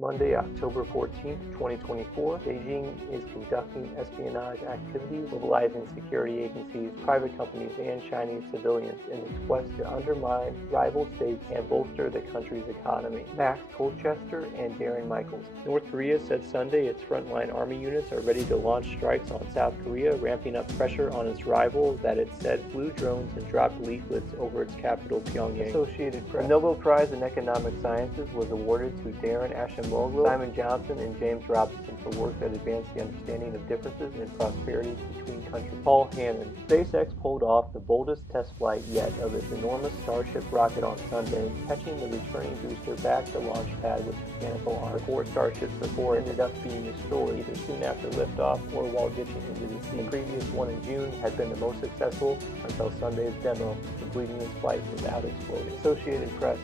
Monday, October 14th, 2024, Beijing is conducting espionage activities, mobilizing security agencies, private companies, and Chinese civilians in its quest to undermine rival states and bolster the country's economy. Max Colchester and Darren Michaels. North Korea said Sunday its frontline army units are ready to launch strikes on South Korea, ramping up pressure on its rival that it said flew drones and dropped leaflets over its capital, Pyongyang. Associated Press. The Nobel Prize in Economic Sciences was awarded to Darren Ashimoglu, Simon Johnson, and James Robinson for work that advanced the understanding of differences in prosperity between countries. Paul Hannon. SpaceX pulled off the boldest test flight yet of its enormous Starship rocket on Sunday, catching the returning booster back to launch pad with mechanical arm. The 4 Starships before ended up being destroyed either soon after liftoff or while ditching into the sea. The previous one in June had been the most successful until Sunday's demo, completing its flight without exploding. Associated Press.